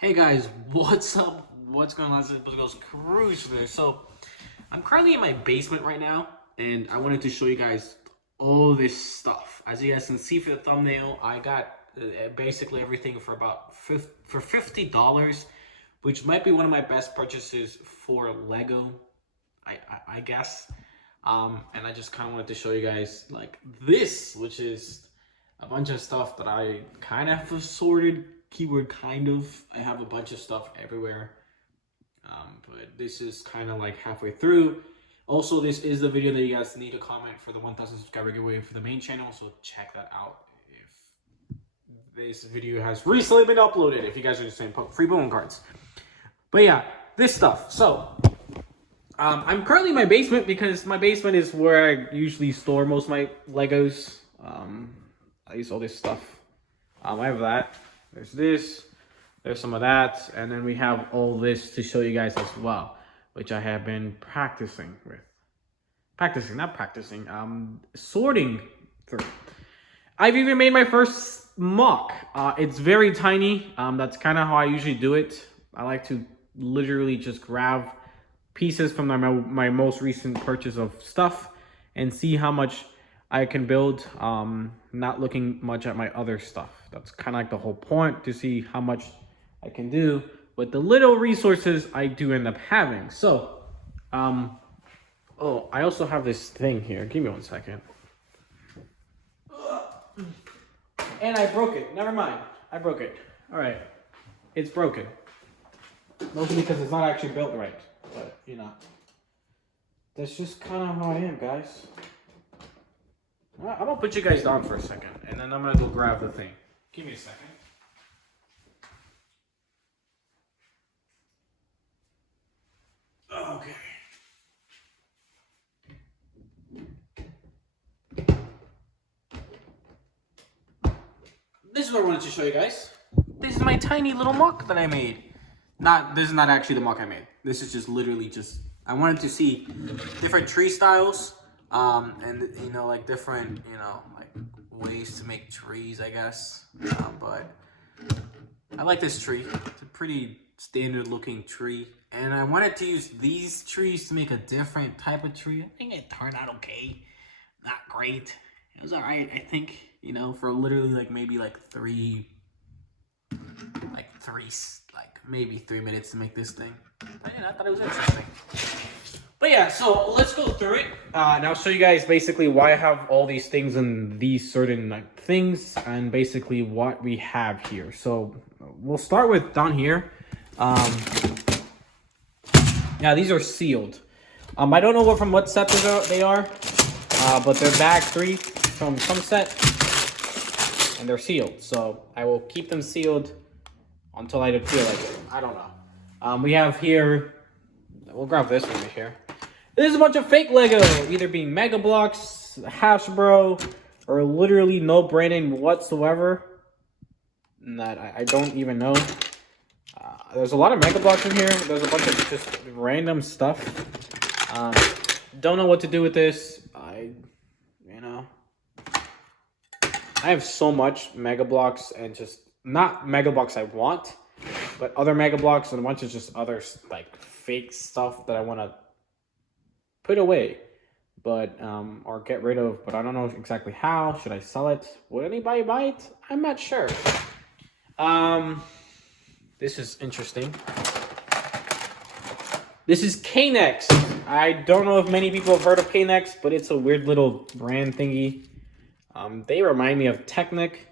Hey guys, what's up? What's going on? This is LEGOS Cruise today. So, I'm currently in my basement right now, and I wanted to show you guys all this stuff. As you guys can see for the thumbnail, I got basically everything for about $50, which might be one of my best purchases for Lego, I guess. And I just kind of wanted to show you guys like this, which is a bunch of stuff that I kind of have sorted. Keyword kind of. I have a bunch of stuff everywhere, but this is kind of like halfway through. Also, this is the video that you guys need to comment for the 1,000 subscriber giveaway for the main channel, so check that out if this video has recently been uploaded, if you guys are just saying free Pokemon cards. But yeah, this stuff. So I'm currently in my basement because my basement is where I usually store most of my Legos. I use all this stuff. I have that. There's this, there's some of that, and then we have all this to show you guys as well, which I have been practicing with. Sorting through. I've even made my first mock. It's very tiny. That's kind of how I usually do it. I like to literally just grab pieces from my most recent purchase of stuff and see how much I can build, not looking much at my other stuff. That's kind of like the whole point, to see how much I can do with the little resources I do end up having. So, oh, I also have this thing here. Give me 1 second. And I broke it. Never mind. I broke it. All right. It's broken. Mostly because it's not actually built right. But, you know, that's just kind of how I am, guys. I'm gonna put you guys down for a second, and then I'm gonna go grab the thing. Give me a second. Okay. This is what I wanted to show you guys. This is my tiny little mock that I made. This is not actually the mock I made. This is just literally just, I wanted to see different tree styles. And you know, like different, you know, like ways to make trees, I guess. But I like this tree. It's a pretty standard looking tree, and I wanted to use these trees to make a different type of tree. I think it turned out okay. Not great. It was alright, I think, you know, for literally like maybe like maybe 3 minutes to make this thing. But yeah, I thought it was interesting. But yeah, so let's go through it. And I'll show you guys basically why I have all these things and these certain like things, and basically what we have here. So we'll start with down here. Yeah, these are sealed. I don't know from what set they are, but they're bag 3 from some set, and they're sealed. So I will keep them sealed until I feel like it. I don't know. We have here. We'll grab this one right here. There's a bunch of fake Lego, either being Mega Bloks, Hasbro, or literally no branding whatsoever. That I don't even know. There's a lot of Mega Bloks in here. There's a bunch of just random stuff. Don't know what to do with this. You know, I have so much Mega Bloks, and just not Mega Bloks I want, but other Mega Bloks and a bunch of just other like fake stuff that I want to put away, but or get rid of, but I don't know exactly how. Should I sell it? Would anybody buy it? I'm not sure. This is interesting. This is K-Nex. I don't know if many people have heard of K-Nex, but it's a weird little brand thingy. They remind me of Technic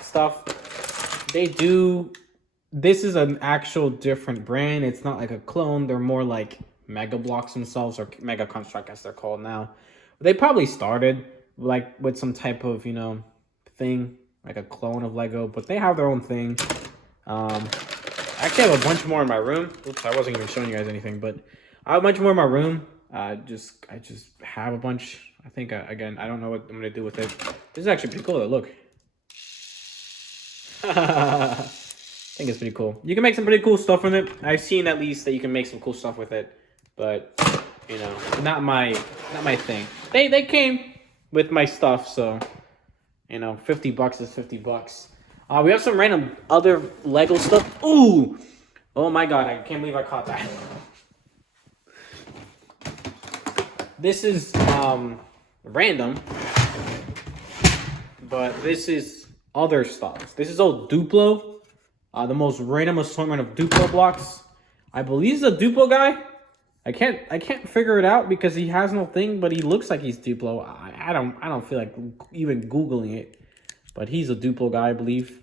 stuff. This is an actual different brand. It's not like a clone. They're more like Mega Bloks themselves, or Mega Construct as they're called now. They probably started like with some type of, you know, thing, like a clone of Lego, but they have their own thing. I actually have a bunch more in my room. Oops, I wasn't even showing you guys anything, but I have a bunch more in my room. I just have a bunch. I think, again, I don't know what I'm going to do with it. This is actually pretty cool. Look. I think it's pretty cool. You can make some pretty cool stuff with it. I've seen at least that you can make some cool stuff with it, but you know, not my thing. They came with my stuff, so you know, $50 is $50. We have some random other Lego stuff. Ooh! Oh my god, I can't believe I caught that. This is random, but this is other stuff. This is all Duplo, the most random assortment of Duplo blocks. I believe he's a Duplo guy. I can't figure it out because he has no thing, but he looks like he's Duplo. I don't feel like even Googling it, but he's a Duplo guy, I believe.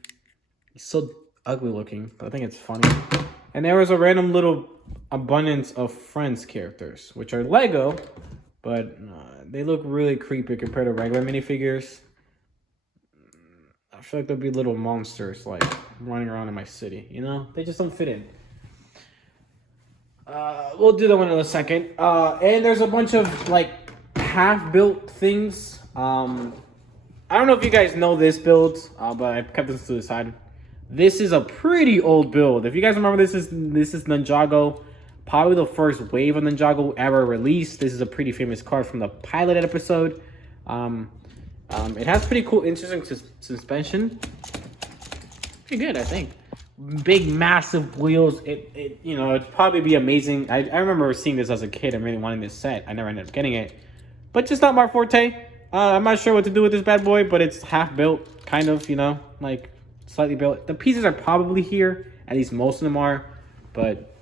He's so ugly looking, but I think it's funny. And there was a random little abundance of Friends characters, which are Lego, but they look really creepy compared to regular minifigures. I feel like there'll be little monsters like running around in my city, you know? They just don't fit in. We'll do that one in a second. And there's a bunch of like half-built things. I don't know if you guys know this build, but I kept this to the side. This is a pretty old build. If you guys remember, this is Ninjago. Probably the first wave of Ninjago ever released. This is a pretty famous car from the pilot episode. It has pretty cool, interesting suspension. Pretty good, I think. Big, massive wheels. It'd probably be amazing. I remember seeing this as a kid and really wanting this set. I never ended up getting it, but just not my forte. I'm not sure what to do with this bad boy, but it's half built, kind of, like slightly built. The pieces are probably here. At least most of them are, but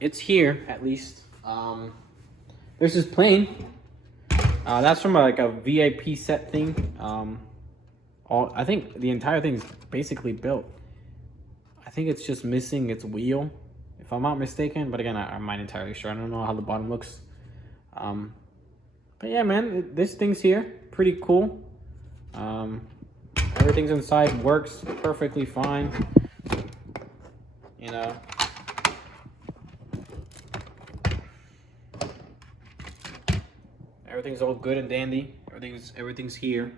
it's here at least. There's this plane. That's from like a VIP set thing. I think the entire thing's basically built. I think it's just missing its wheel, if I'm not mistaken. But again, I'm not entirely sure. I don't know how the bottom looks. But yeah, man, this thing's here. Pretty cool. Everything's inside works perfectly fine. Everything's all good and dandy. Everything's here,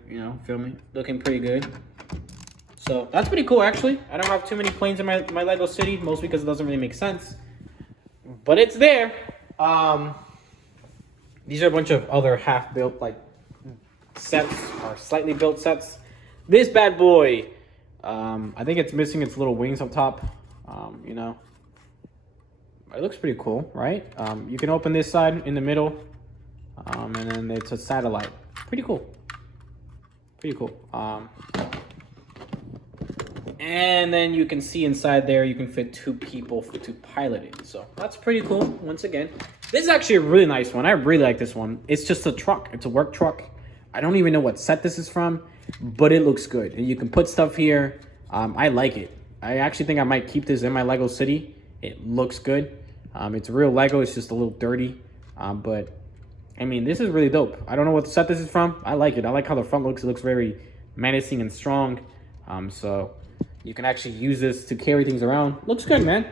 feel me? Looking pretty good. So that's pretty cool, actually. I don't have too many planes in my Lego city, mostly because it doesn't really make sense. But it's there. These are a bunch of other half-built like sets or slightly built sets. This bad boy, I think it's missing its little wings up top. It looks pretty cool, right? You can open this side in the middle. And then it's a satellite. Pretty cool. And then you can see inside there, you can fit 2 people to pilot it. So that's pretty cool. Once again, this is actually a really nice one. I really like this one. It's just a truck. It's a work truck. I don't even know what set this is from, but it looks good. And you can put stuff here. I like it. I actually think I might keep this in my Lego city. It looks good. It's real Lego. It's just a little dirty. But I mean, this is really dope. I don't know what set this is from. I like it. I like how the front looks. It looks very menacing and strong. So you can actually use this to carry things around. Looks good, man.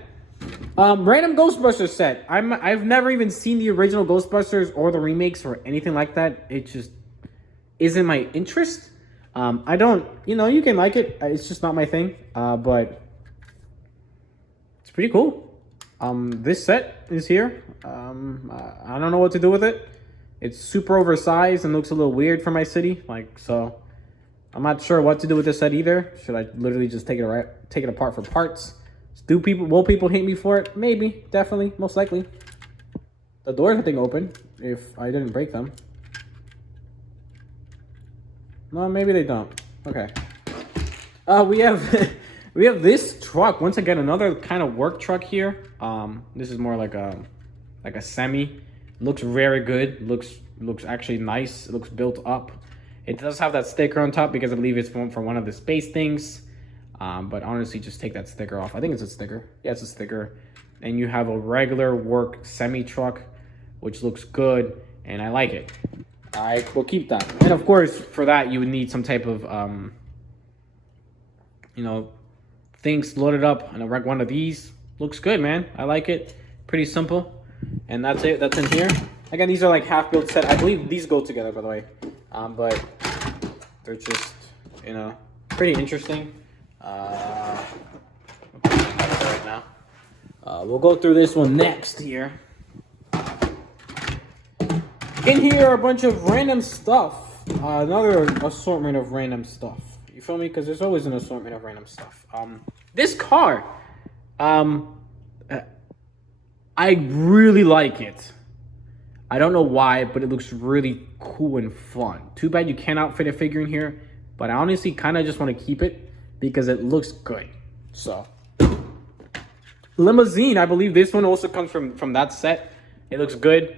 Random Ghostbusters set. I've never even seen the original Ghostbusters or the remakes or anything like that. It just isn't my interest. I don't, you can like it. It's just not my thing. But it's pretty cool. This set is here. I don't know what to do with it. It's super oversized and looks a little weird for my city. So I'm not sure what to do with this set either. Should I literally just take it apart for parts? Will people hate me for it? Maybe, definitely, most likely. The doors, I think, open if I didn't break them. No, maybe they don't. Okay. We have we have this truck. Once again, another kind of work truck here. This is more like a semi. Looks very good. Looks actually nice. It looks built up. It does have that sticker on top because I believe it's for one of the space things. But honestly, just take that sticker off. I think it's a sticker. Yeah, it's a sticker. And you have a regular work semi truck, which looks good, and I like it. We'll keep that. And of course, for that, you would need some type of, things loaded up. And one of these looks good, man. I like it. Pretty simple. And that's it. That's in here. Again, these are like half-built set. I believe these go together, by the way. But they're just, pretty interesting. Right now. We'll go through this one next here. In here are a bunch of random stuff. Another assortment of random stuff. You feel me? Because there's always an assortment of random stuff. This car, I really like it. I don't know why, but it looks really cool and fun. Too bad you cannot fit a figure in here, but I honestly kind of just want to keep it because it looks good. So, Limousine, I believe this one also comes from that set. It looks good.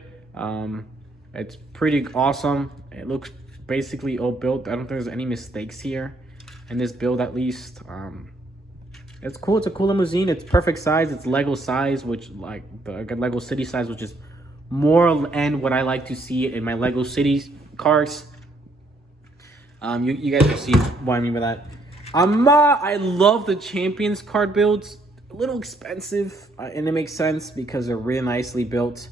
It's pretty awesome. It looks basically all built. I don't think there's any mistakes here in this build, at least. It's cool. It's a cool limousine. It's perfect size. It's Lego size, which like the Lego City size, which is more and what I like to see in my Lego City cars. You guys will see what I mean by that. I love the Champions card builds. A little expensive, and it makes sense because they're really nicely built.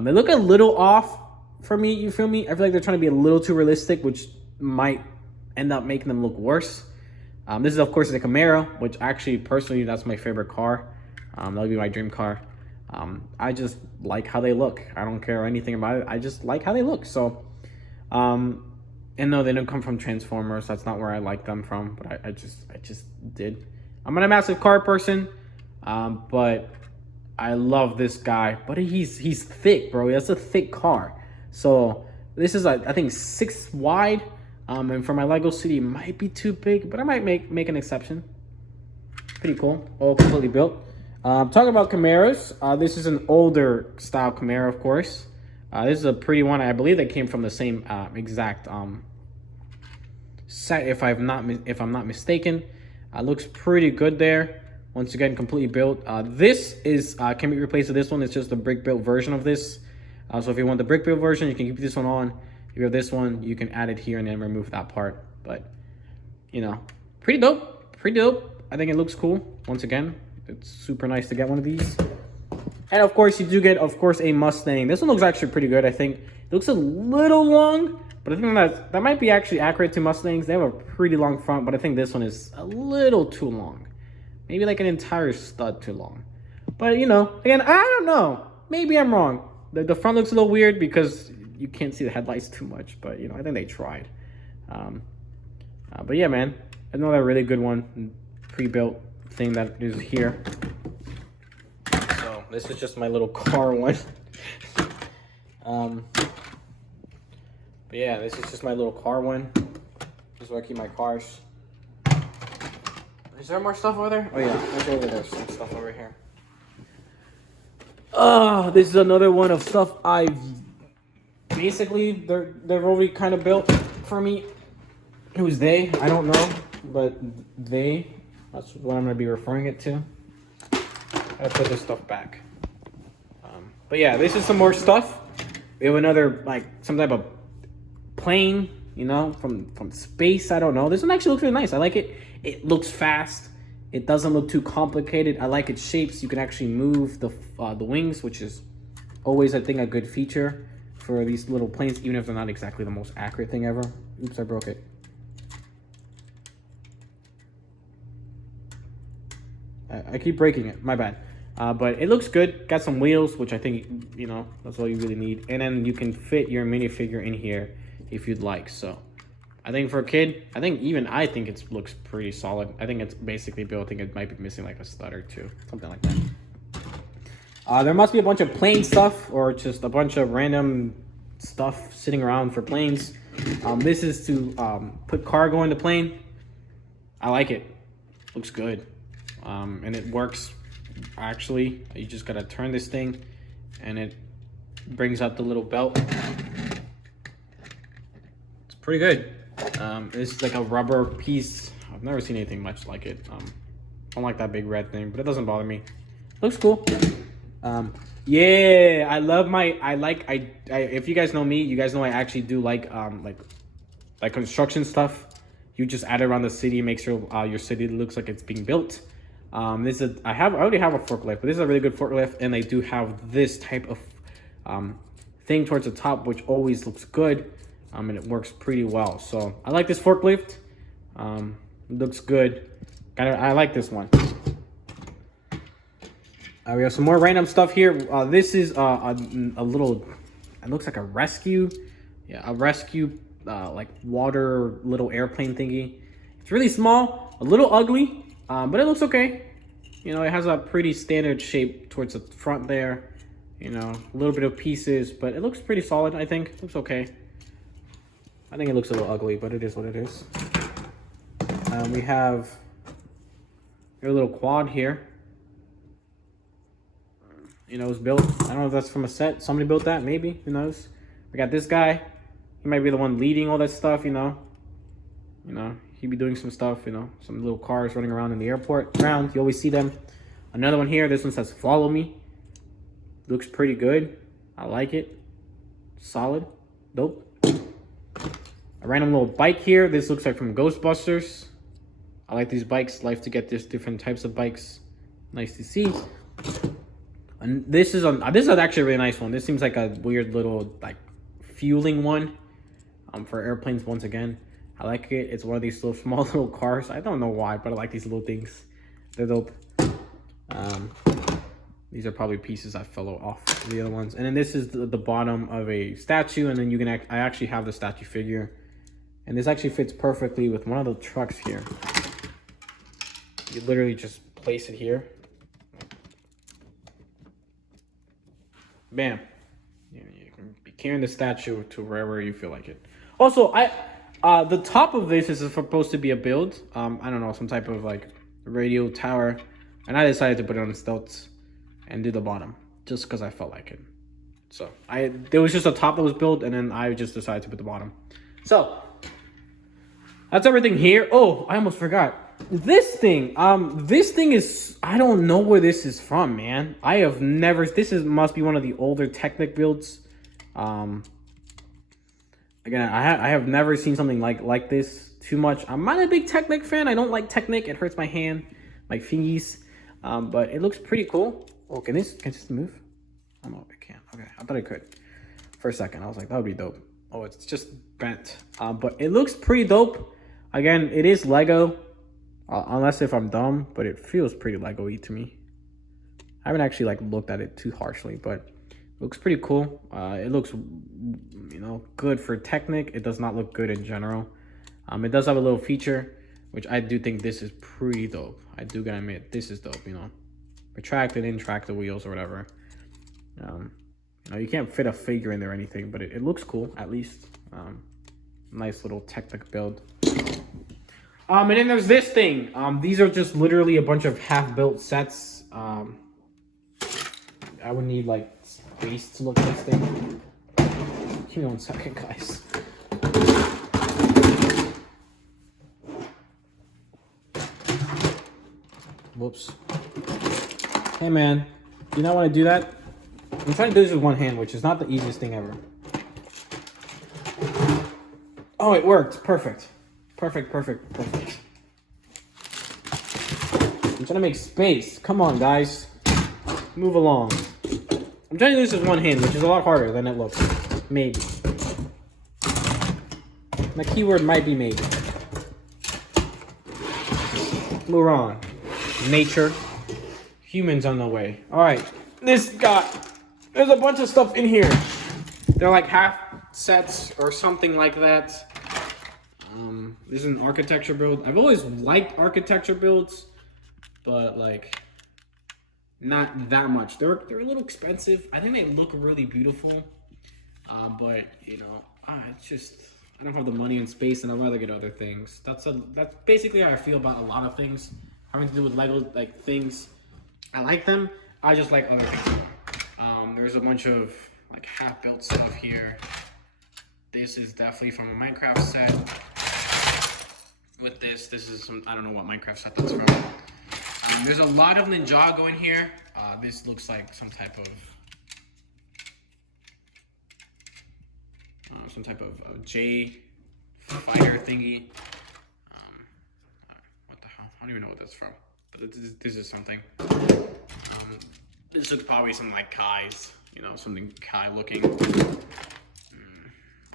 They look a little off for me, you feel me? I feel like they're trying to be a little too realistic, which might end up making them look worse. This is, of course, the Camaro, which actually, personally, that's my favorite car. That would be my dream car. I just like how they look. I don't care anything about it. I just like how they look. So, and no, they don't come from Transformers. That's not where I like them from, but I just did. I'm not a massive car person, but I love this guy. But he's thick, bro. That's a thick car. So this is, I think, 6 wide. And for my Lego City, it might be too big, but I might make an exception. Pretty cool. All completely built. Talking about Camaros, this is an older style Camaro, of course. This is a pretty one. I believe they came from the same exact set, if I'm not mistaken. Looks pretty good there. Once again, completely built. This is can be replaced with this one. It's just a brick built version of this. So if you want the brick built version, you can keep this one on. If you have this one, you can add it here and then remove that part. But, you know, pretty dope. Pretty dope. I think it looks cool. Once again, it's super nice to get one of these. And, of course, you do get, of course, a Mustang. This one looks actually pretty good, I think. It looks a little long, but I think that might be actually accurate to Mustangs. They have a pretty long front, but I think this one is a little too long. Maybe like an entire stud too long. But, you know, again, I don't know. Maybe I'm wrong. The front looks a little weird because you can't see the headlights too much, but you know, I think they tried. But yeah, man, another really good one, pre-built thing that is here. So this is just my little car one. But yeah, this is just my little car one. This is where I keep my cars. Is there more stuff over there? Oh yeah, there's over there some stuff over here. This is another one of stuff I've basically they're already kind of built for me. Who's they? I don't know, but that's what I'm gonna be referring it to. I put this stuff back. But yeah, this is some more stuff. We have another, like, some type of plane, you know, from space. I don't know. This one actually looks really nice. I like it. It looks fast. It doesn't look too complicated. I like its shapes. You can actually move the wings, which is always, I think, a good feature for these little planes, even if they're not exactly the most accurate thing ever. Oops, I broke it. I keep breaking it. My bad. But it looks good. Got some wheels, which I think, you know, that's all you really need. And then you can fit your minifigure in here if you'd like. So I think for a kid, I think it looks pretty solid. I think it's basically built. I think it might be missing like a stud or two, something like that. There must be a bunch of plane stuff or just a bunch of random stuff sitting around for planes. This is to put cargo in the plane. I like it. Looks good. And it works. Actually, you just gotta turn this thing and it brings out the little belt. It's pretty good. This is like a rubber piece. I've never seen anything much like it. I don't like that big red thing, but it doesn't bother me. Looks cool. Yeah, I love my, if you guys know me, you guys know I actually do like construction stuff. You just add it around the city, make sure your city looks like it's being built. This is, I already have a forklift, but this is a really good forklift, and they do have this type of thing towards the top, which always looks good, and it works pretty well. So I like this forklift. It looks good. I like this one. We have some more random stuff here. This is a little, it looks like a rescue. Yeah, a rescue, like water little airplane thingy. It's really small, a little ugly, but it looks okay. You know, it has a pretty standard shape towards the front there. You know, a little bit of pieces, but it looks pretty solid, I think. Looks okay. I think it looks a little ugly, but it is what it is. We have a little quad here. You know, it's built. I don't know if that's from a set. Somebody built that, maybe. Who knows? We got this guy. He might be the one leading all that stuff, you know. You know, he'd be doing some stuff, you know. Some little cars running around in the airport ground. You always see them. Another one here. This one says, follow me. Looks pretty good. I like it. Solid. Dope. A random little bike here. This looks like from Ghostbusters. I like these bikes. Like to get this different types of bikes. Nice to see. And this is actually a really nice one. This seems like a weird little like fueling one. For airplanes once again. I like it. It's one of these little small little cars. I don't know why, but I like these little things. They're dope. These are probably pieces that fell off the other ones. And then this is the bottom of a statue. And then you can I actually have the statue figure. And this actually fits perfectly with one of the trucks here. You literally just place it here. Bam. You can be carrying the statue to wherever you feel like it. Also, the top of this is supposed to be a build. I don't know, some type of like radio tower. And I decided to put it on stilts and do the bottom just because I felt like it. So there was just a top that was built, and then I just decided to put the bottom. So that's everything here. Oh, I almost forgot. This thing is, I don't know where this is from, man. I have never, must be one of the older Technic builds. Again, I have never seen something like this too much. I'm not a big Technic fan. I don't like Technic. It hurts my hand, my fingies. But it looks pretty cool. Oh, can this move? Oh no, it can't. Okay, I thought it could. For a second, I was like, that would be dope. Oh, it's just bent. But it looks pretty dope. Again, it is Lego. Unless if I'm dumb, but it feels pretty Lego-y to me. I haven't actually like looked at it too harshly, but it looks pretty cool. It looks, you know, good for Technic. It does not look good in general. It does have a little feature, which I do think this is pretty dope. I do gotta admit, this is dope, you know. Retract and intract the wheels or whatever. You know, you can't fit a figure in there or anything, but it looks cool, at least. Nice little Technic build. And then there's this thing. These are just literally a bunch of half-built sets. I would need, like, space to look at this thing. Give me 1 second, guys. Whoops. Hey, man. You not want to do that? I'm trying to do this with one hand, which is not the easiest thing ever. Oh, it worked. Perfect. Perfect. I'm trying to make space. Come on, guys. Move along. I'm trying to do this with one hand, which is a lot harder than it looks. Maybe. My keyword might be maybe. Move on. Nature. Humans on the way. Alright. There's a bunch of stuff in here. They're like half sets or something like that. This is an architecture build. I've always liked architecture builds, but like not that much. They're a little expensive. I think they look really beautiful, but you know, it's just I don't have the money and space, and I'd rather get other things. That's basically how I feel about a lot of things having to do with Lego, like things. I like them. I just like other things. There's a bunch of like half-built stuff here. This is definitely from a Minecraft set. With this is some, I don't know what Minecraft set that's from. There's a lot of Ninjago in here. This looks like some type of J fighter thingy. What the hell? I don't even know what that's from. But this is something. This looks probably some like Kai's, you know, something Kai looking.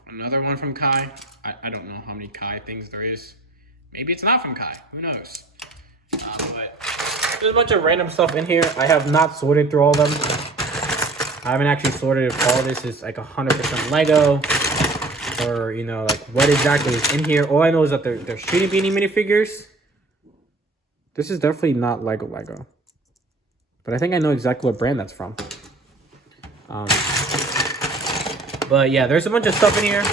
Another one from Kai. I don't know how many Kai things there is. Maybe it's not from Kai. Who knows? But there's a bunch of random stuff in here. I have not sorted through all of them. I haven't actually sorted if all this is like 100% Lego. or you know, like what exactly is in here. All I know is that there shouldn't be any minifigures. This is definitely not Lego, but I think I know exactly what brand that's from. But yeah, there's a bunch of stuff in here.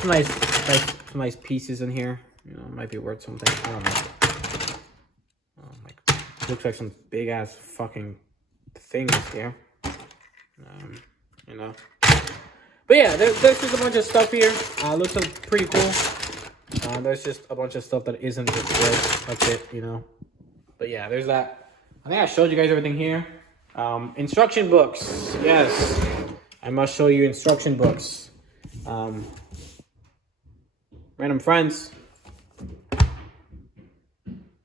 Some nice pieces in here. You know, might be worth something. I don't know. Looks like some big ass fucking things here. You know. But yeah, there's just a bunch of stuff here. Looks pretty cool. There's just a bunch of stuff that isn't just good. That's it, you know. But yeah, there's that. I think I showed you guys everything here. Instruction books. Yes, I must show you instruction books. Random Friends.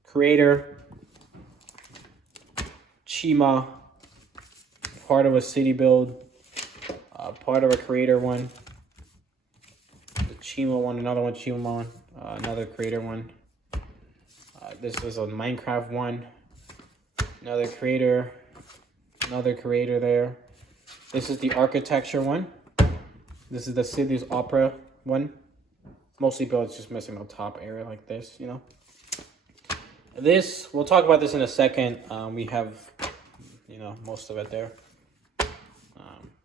Creator. Chima. Part of a city build. Part of a creator one. The Chima one, another one, Chima one. Another creator one. This is a Minecraft one. Another creator there. This is the architecture one. This is the city's opera one. Mostly built, it's just missing the top area like this, you know. This, we'll talk about this in a second. We have, you know, most of it there.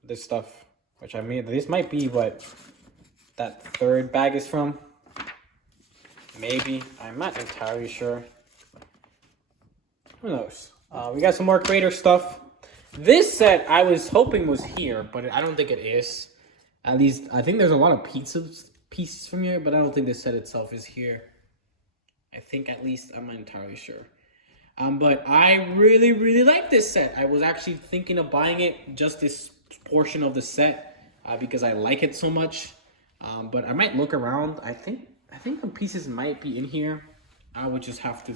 This stuff, which I mean, this might be what that third bag is from. Maybe, I'm not entirely sure. Who knows? We got some more creator stuff. This set I was hoping was here, but I don't think it is. At least I think there's a lot of pieces from here, but I don't think the set itself is here. I think at least, I'm not entirely sure. But I really like this set. I was actually thinking of buying it, just this portion of the set, because I like it so much. But I might look around. I think the pieces might be in here. I would just have to,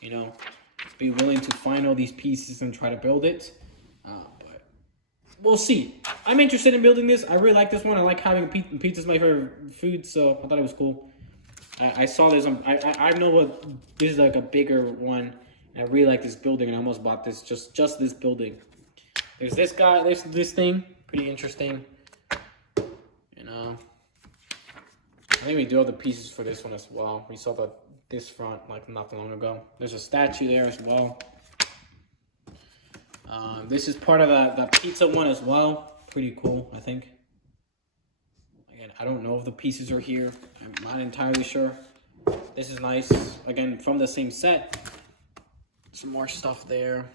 you know, be willing to find all these pieces and try to build it. But we'll see. I'm interested in building this. I really like this one. I like having pizza's my favorite food, so I thought it was cool. I saw this. I know what this is, like a bigger one. And I really like this building, and I almost bought this just this building. There's this guy. There's this thing. Pretty interesting. You know. I think we do have the pieces for this one as well. We saw this front like not too long ago. There's a statue there as well. This is part of the pizza one as well. Pretty cool, I think. Again, I don't know if the pieces are here. I'm not entirely sure. This is nice. Again, from the same set. Some more stuff there.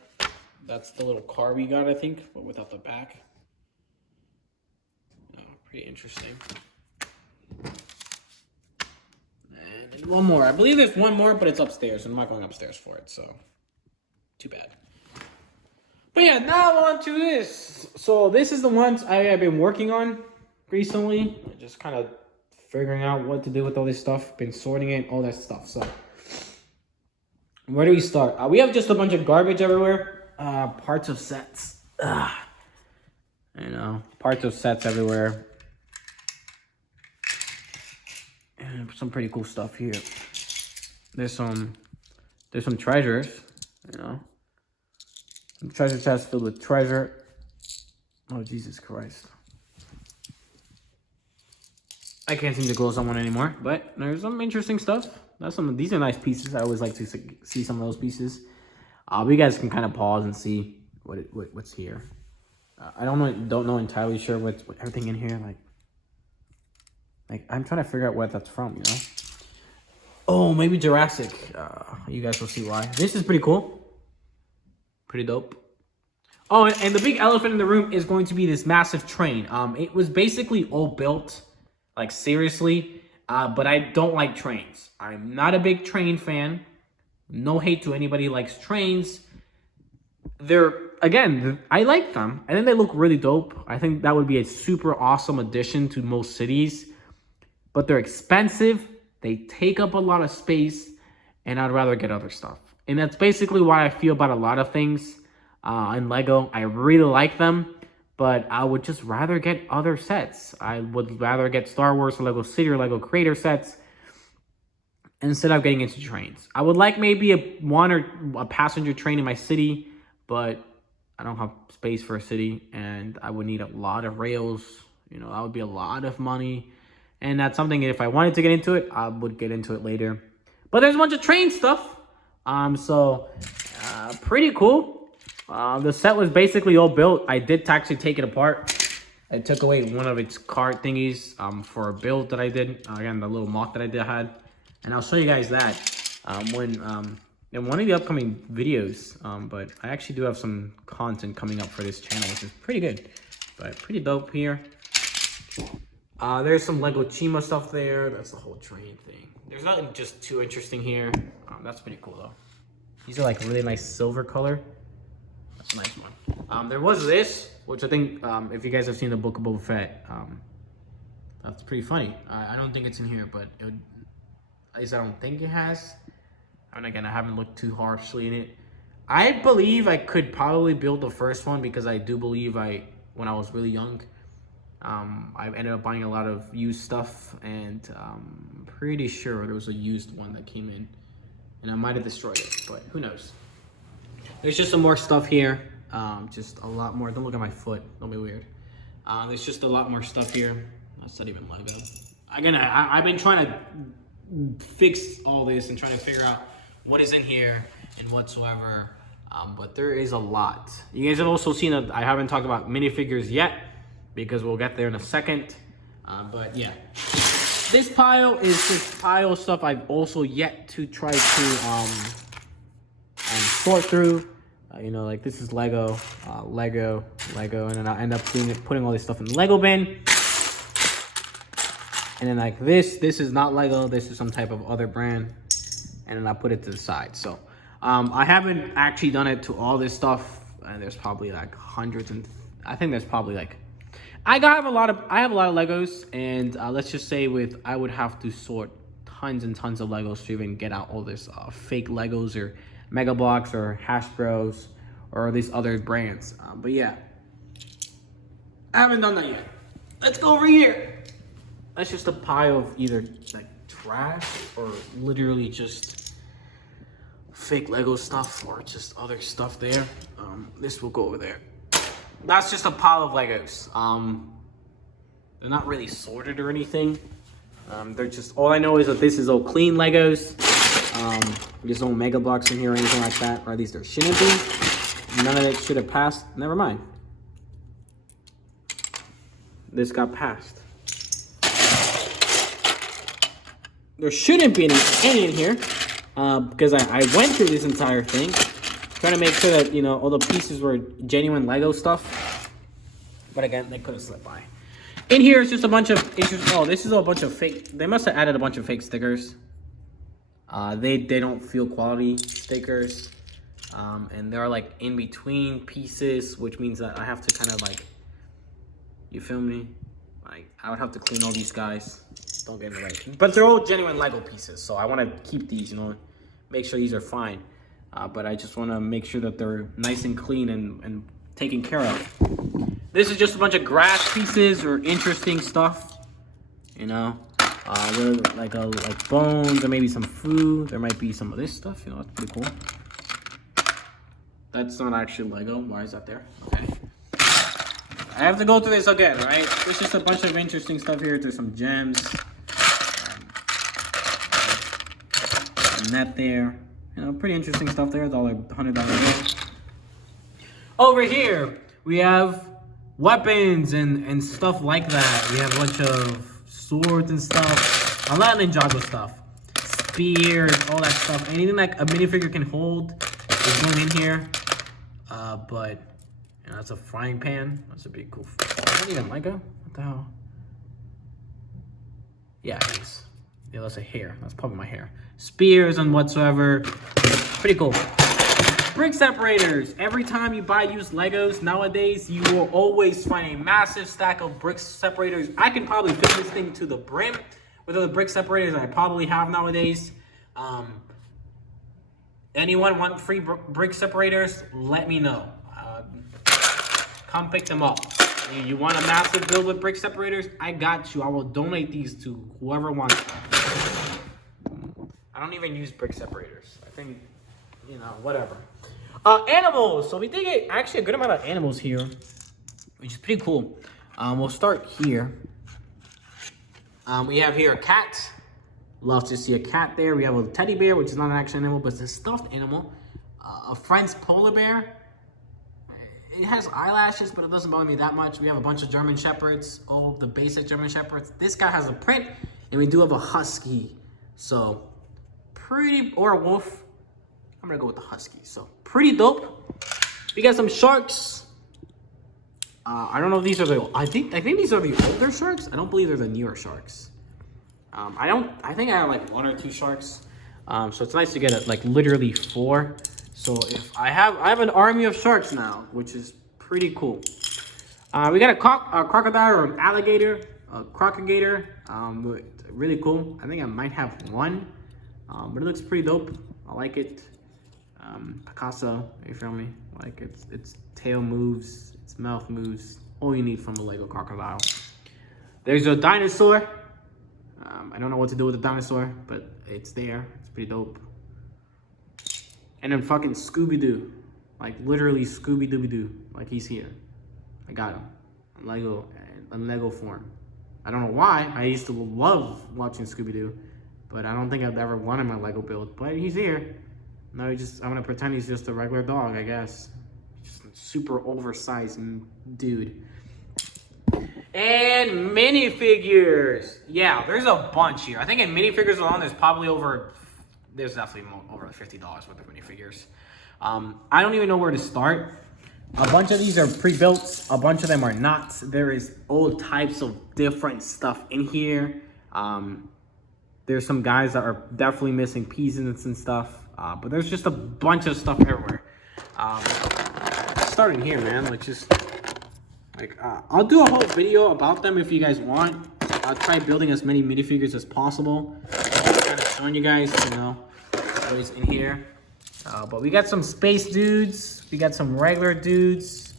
That's the little car we got, I think, but without the back. Oh, pretty interesting. And one more. I believe there's one more, but it's upstairs. I'm not going upstairs for it, so too bad. But yeah, now on to this. So this is the ones I have been working on recently. Just kind of figuring out what to do with all this stuff. Been sorting it, all that stuff. So where do we start? We have just a bunch of garbage everywhere. Parts of sets. You know, parts of sets everywhere. And some pretty cool stuff here. There's some treasures, you know. Some treasure chest filled with treasure. Oh, Jesus Christ. I can't seem to close on one anymore, but there's some interesting stuff. These are nice pieces. I always like to see some of those pieces. But you guys can kind of pause and see what's here. I don't know entirely sure what's everything in here. Like I'm trying to figure out what that's from. You know. Oh, maybe Jurassic. You guys will see why. This is pretty cool. Pretty dope. Oh, and the big elephant in the room is going to be this massive train. It was basically all built, like seriously. But I don't like trains. I'm not a big train fan. No hate to anybody who likes trains. I like them. I think they look really dope. I think that would be a super awesome addition to most cities. But they're expensive. They take up a lot of space. And I'd rather get other stuff. And that's basically what I feel about a lot of things in LEGO. I really like them. But I would just rather get other sets. I would rather get Star Wars or LEGO City or LEGO Creator sets instead of getting into trains. I would like maybe a passenger train in my city, but I don't have space for a city, and I would need a lot of rails, You know, that would be a lot of money. And that's something, if I wanted to get into it, I would get into it later. But there's a bunch of train stuff. Pretty cool. The set was basically all built. I did actually take it apart. I took away one of its card thingies for a build that I did. Again, the little mock that I had. And I'll show you guys that in one of the upcoming videos. But I actually do have some content coming up for this channel, which is pretty good. But pretty dope here. There's some Lego Chima stuff there. That's the whole train thing. There's nothing just too interesting here. That's pretty cool though. These are like really nice silver color. That's a nice one. There was this, which I think if you guys have seen the Book of Boba Fett, that's pretty funny. I don't think it's in here, but at least I don't think it has. And again, I haven't looked too harshly in it. I believe I could probably build the first one because I do believe when I was really young, I ended up buying a lot of used stuff, and I'm pretty sure there was a used one that came in, and I might have destroyed it, but who knows. There's just some more stuff here, just a lot more. Don't look at my foot, don't be weird. There's just a lot more stuff here. That's not even Lego. Again, I've been trying to fix all this and trying to figure out what is in here and whatsoever, but there is a lot. You guys have also seen that I haven't talked about minifigures yet, because we'll get there in a second. But yeah, this pile is just pile of stuff I've also yet to try to sort through. You know, like this is Lego, Lego, and then I end up putting all this stuff in the Lego bin. And then like this is not Lego, this is some type of other brand. And then I put it to the side. So I haven't actually done it to all this stuff. And there's probably like hundreds, and I think there's probably like, I have a lot of Legos, and let's just say I would have to sort tons and tons of Legos to even get out all this fake Legos or Mega Bloks or Hasbros or these other brands. But yeah, I haven't done that yet. Let's go over here. That's just a pile of either like trash or literally just fake Lego stuff or just other stuff there. This will go over there. That's just a pile of Legos. They're not really sorted or anything. They're just, all I know is that this is all clean Legos. There's no Mega Bloks in here or anything like that, or at least there shouldn't be. None of it should have passed. Never mind. This got passed. There shouldn't be any in here, because I went through this entire thing, trying to make sure that, you know, all the pieces were genuine Lego stuff. But again, they could have slipped by. In here is just a bunch of this is a bunch of fake. They must have added a bunch of fake stickers. They don't feel quality stickers. And they're like in between pieces, which means that I have to kind of like, you feel me? Like I would have to clean all these guys. Don't get me right. But they're all genuine Lego pieces, so I want to keep these, you know, make sure these are fine. But I just want to make sure that they're nice and clean and taken care of. This is just a bunch of grass pieces or interesting stuff, you know. Like bones or maybe some food. There might be some of this stuff, you know. That's pretty cool. That's not actually Lego. Why is that there? Okay. I have to go through this again, right? There's just a bunch of interesting stuff here. There's some gems. A net there. You know, pretty interesting stuff there. It's all like $100 bill. Over here, we have weapons and stuff like that. We have a bunch of swords and stuff. A lot of Ninjago stuff. Spears, all that stuff. Anything like a minifigure can hold is going in here. But you know, that's a frying pan. That's a big cool. Is that even Lego? What the hell? Yeah, it is. Yeah, that's a hair. That's probably my hair. Spears and whatsoever. Pretty cool. Brick separators. Every time you buy used Legos nowadays, you will always find a massive stack of brick separators. I can probably fill this thing to the brim with the brick separators I probably have nowadays. Anyone want free brick separators? Let me know. Come pick them up. You want a massive build with brick separators? I got you. I will donate these to whoever wants them. I don't even use brick separators. I think, you know, whatever. Animals. So we did get actually a good amount of animals here, which is pretty cool. We'll start here. We have here a cat. Love to see a cat there. We have a teddy bear, which is not an actual animal, but it's a stuffed animal. A French polar bear. It has eyelashes, but it doesn't bother me that much. We have a bunch of German Shepherds, all the basic German Shepherds. This guy has a print, and we do have a husky. So, pretty, or a wolf. I'm gonna go with the husky. So, pretty dope. We got some sharks. I don't know if these are the, I think these are the older sharks. I don't believe they're the newer sharks. I think I have like 1 or 2 sharks. So it's nice to get like literally 4. So if I have an army of sharks now, which is pretty cool. We got a crocodile or an alligator, a crocodile. Really cool. I think I might have 1, but it looks pretty dope. I like it. Picasso, you feel me? Like its tail moves, its mouth moves. All you need from a Lego crocodile. There's a dinosaur. I don't know what to do with the dinosaur, but it's there. It's pretty dope. And then fucking Scooby-Doo. Like literally Scooby-Dooby-Doo. Like he's here. I got him. In Lego form. I don't know why. I used to love watching Scooby-Doo. But I don't think I've ever wanted my Lego build. But he's here. Now I'm gonna pretend he's just a regular dog, I guess. Just a super oversized dude. And minifigures. Yeah, there's a bunch here. I think in minifigures alone, there's probably there's definitely over $50 worth of minifigures. I don't even know where to start. A bunch of these are pre-built. A bunch of them are not. There is all types of different stuff in here. There's some guys that are definitely missing pieces and stuff. But there's just a bunch of stuff everywhere. Starting here, man. I'll do a whole video about them if you guys want. I'll try building as many minifigures as possible. Kind of showing you guys, what is in here. But we got some space dudes. We got some regular dudes.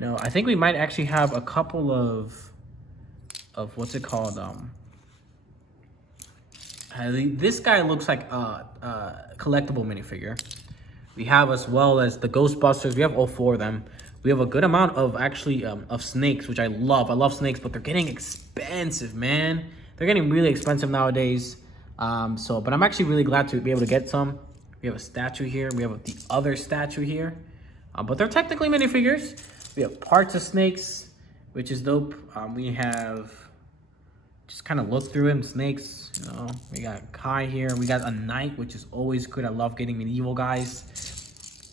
I think we might actually have a couple of what's it called? This guy looks like a collectible minifigure. We have as well as the Ghostbusters. We have all 4 of them. We have a good amount of actually of snakes, which I love. I love snakes, but they're getting expensive, man. They're getting really expensive nowadays. But I'm actually really glad to be able to get some. We have a statue here. We have the other statue here. But they're technically minifigures. We have parts of snakes, which is dope. We have, just kind of look through him, snakes. We got Kai here. We got a knight, which is always good. I love getting medieval guys.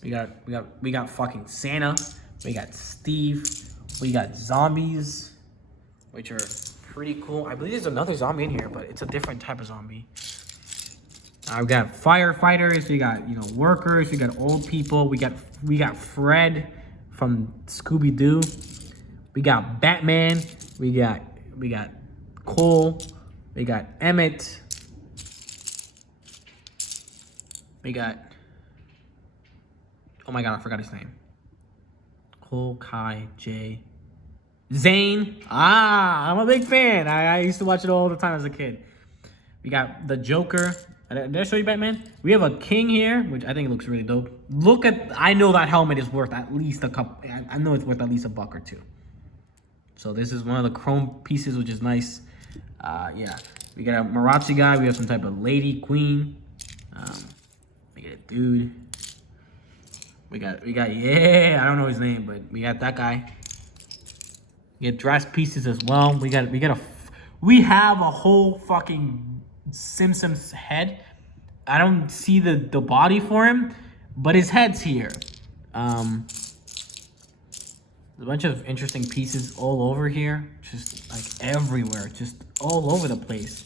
We got fucking Santa. We got Steve. We got zombies, which are pretty cool. I believe there's another zombie in here, but it's a different type of zombie. We got firefighters. We got workers. We got old people. We got Fred from Scooby-Doo. We got Batman. We got Cole. We got Emmett. We got, oh my god, I forgot his name. Cole, Kai, Jay, Zane. I'm a big fan. I used to watch it all the time as a kid. We got the Joker. Did I show you Batman? We have a king here, which I think looks really dope. I know that helmet is worth at least a couple. I know it's worth at least $1 or $2. So this is one of the chrome pieces, which is nice. Yeah. We got a Marazzi guy. We have some type of lady, queen. We got a dude. We got, yeah, I don't know his name, but we got that guy. We got dress pieces as well. We have a whole fucking Simpsons head. I don't see the body for him, but his head's here. There's a bunch of interesting pieces all over here, just like everywhere, just all over the place.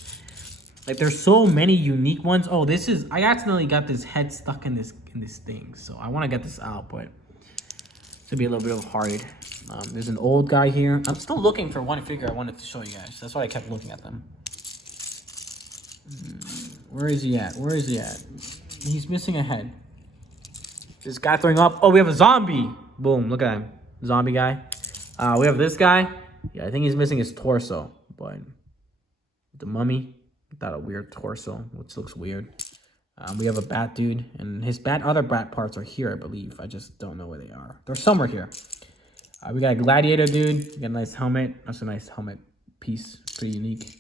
Like there's so many unique ones. Oh, I accidentally got this head stuck in this thing, so I want to get this out, but it's gonna be a little bit of hard. There's an old guy here. I'm still looking for one figure I wanted to show you guys. That's why I kept looking at them. Where is he at? He's missing a head. This guy throwing up. Oh, we have a zombie. Boom, look at him. Zombie guy. We have this guy. Yeah, I think he's missing his torso, but the mummy got a weird torso, which looks weird. We have a bat dude, and his other bat parts are here, I believe. I just don't know where they are. They're somewhere here. We got a Gladiator, dude. We got a nice helmet. That's a nice helmet piece. Pretty unique.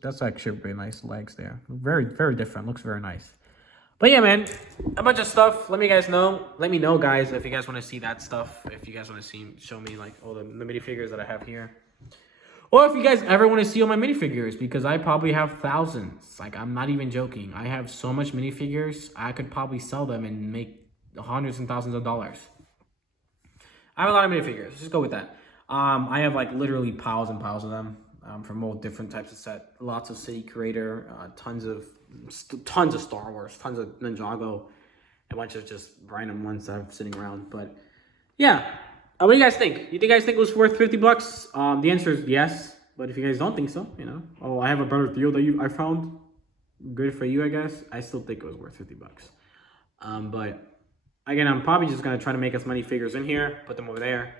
That's actually very nice legs there. Very, very different. Looks very nice. But yeah, man, a bunch of stuff. Let me know. Let me know, guys, if you guys want to see that stuff. If you guys want to show me like all the minifigures that I have here. Or if you guys ever want to see all my minifigures, because I probably have thousands. Like, I'm not even joking. I have so much minifigures, I could probably sell them and make hundreds and thousands of dollars. I have a lot of minifigures. Let's just go with that. I have like literally piles and piles of them from all different types of set. Lots of City Creator, tons of Star Wars, tons of Ninjago, a bunch of just random ones that I'm sitting around. But yeah, what do you guys think? You guys think it was worth $50? The answer is yes. But if you guys don't think so, you know, oh, I have a better deal that I found. Good for you, I guess. I still think it was worth $50. But again, I'm probably just gonna try to make as many figures in here, put them over there.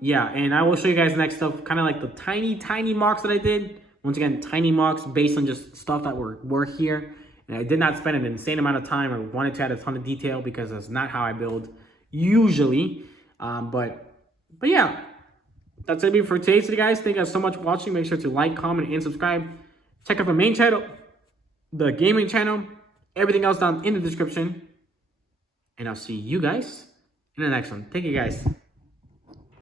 Yeah, and I will show you guys next stuff, kind of like the tiny mocks that I did. Once again, tiny mocks based on just stuff that were here. And I did not spend an insane amount of time. I wanted to add a ton of detail because that's not how I build usually. But yeah, that's it for today. So guys, thank you guys so much for watching. Make sure to like, comment, and subscribe. Check out the main channel, the gaming channel, everything else down in the description. And I'll see you guys in the next one. Thank you guys.